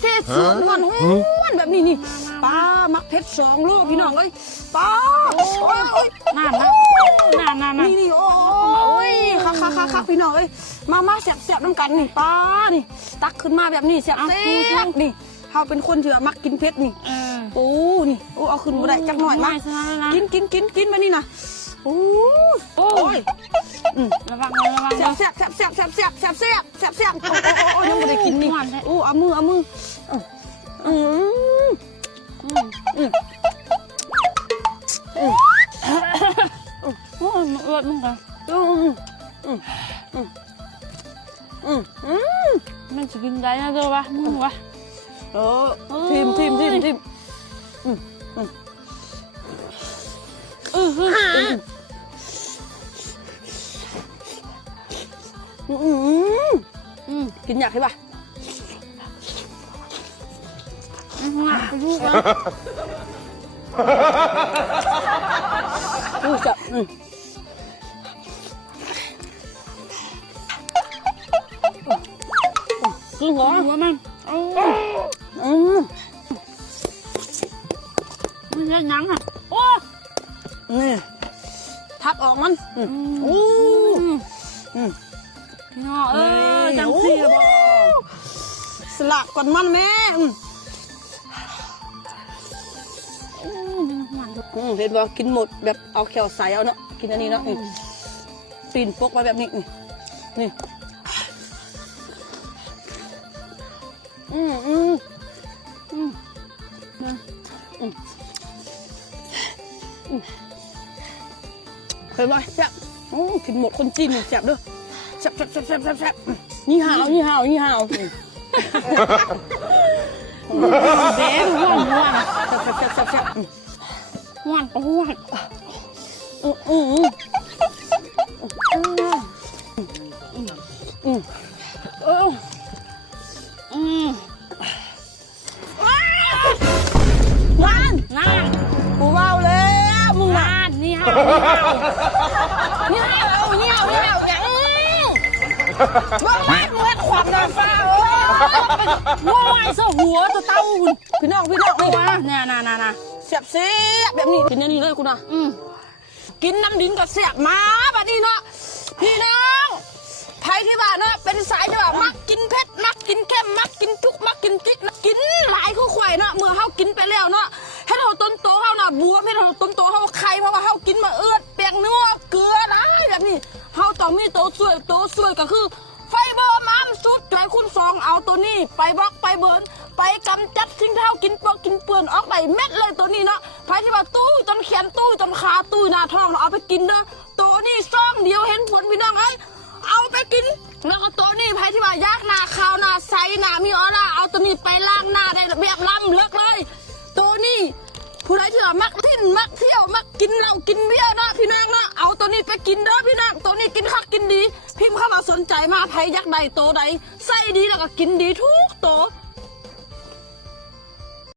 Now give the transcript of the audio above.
เส้นสวนหวานแบบนี้นี่ป้ามักเพชร2 โลพี่น้องเลยป้าน่านี่โอ้ยคักพี่น้องเลยมาแสบน้ำกันนี่ป้านี่ตักขึ้นมาแบบนี้แสบนี่เขาเป็นคนที่มักกินเพชรนี่โอ้นี่โอ้เอาขึ้นมาได้จักหน่อยมากินมานี่นะโอ้ยระวังแซ่บโอ้ยังไม่ได้กินนี่โอ้เอามือโอ้มันเอื้อมึงกันมันจะกินได้นะเจ้าวะมึงวะทิมกินอยากใช่ปะลูกวะจะกินหัวมันมันจะยังอ่ะโอ้นี่ทักออกมันโอ้พี่น้องจังสีละบ่สลักก่อนมันแม่เห็นบ่กินหมดแบบเอาแขวใส่เอาเนาะกินอันนี้เนาะปีนปกมาแบบนี้นี่เห็นไหมแซ่บกินหมดคนจีนแซ่บด้วยแซ่บนี่ห่าวเบ๊ห้วนแซ่บห้วนกูเมาแล้วมึงน่ะนี่ฮะว่าความดาฟ้าว่าเสหัวตัวเต้าพี่น้องนี่วะเนี่ยน่ะเสียบแบบนี้กินอันนี้เลยกูนะกินน้ำดินกับเสียบมาแบบนี้เนาะพี่น้องไทยที่บ้านเนาะเป็นสายที่แบบมักกินเผ็ดมักกินเค็มมักกินจุกมักกินกิ๊กกินหลายคู่ข่อยเนาะเมื่อเขากินไปแล้วเนาะให้เราต้นโตเขาเนาะบัวให้เราต้นโตเขาไข่เพราะว่าเขากินมาเอื้อเปียกเนื้อเกลือนะแบบนี้เขาต้องมีโตสวยก็คือไฟเบอร์ม้ามสุดใจคุณ2เอาตัวนี้ไปบล็อกไปเบิร์นไปกำจัดสิ่งที่เขากินเปลือนออกไปเม็ดเลยตัวนี้เนาะไฟที่ว่าตู้จนแขนตู้จนขาตู้หน้าท้องเราเอาไปกินเนาะตัวนี้ซ่องเดียวเห็นผลพี่น้องเอาไปกินแล้วก็ตัวนี้ไฟที่ว่ายากหน้าขาวหน้าใสหน้ามีออร่าเอาตัวนี้ไปล้างหน้าได้แบบล้ำเลิกเลยตัวนี้ผู้ใดที่ว่ามักทิ้นมักเที่ยวมักกินเหล้ากินเบียร์เนาะพี่น้องเนาะเอาตัวนี้ไปกินเด้อพี่น้องตัวนี้กินคักกินดีพิมพ์เข้ามาสนใจมาไผยักใดโตใดใส่ดีแล้วก็กินดีทุกโต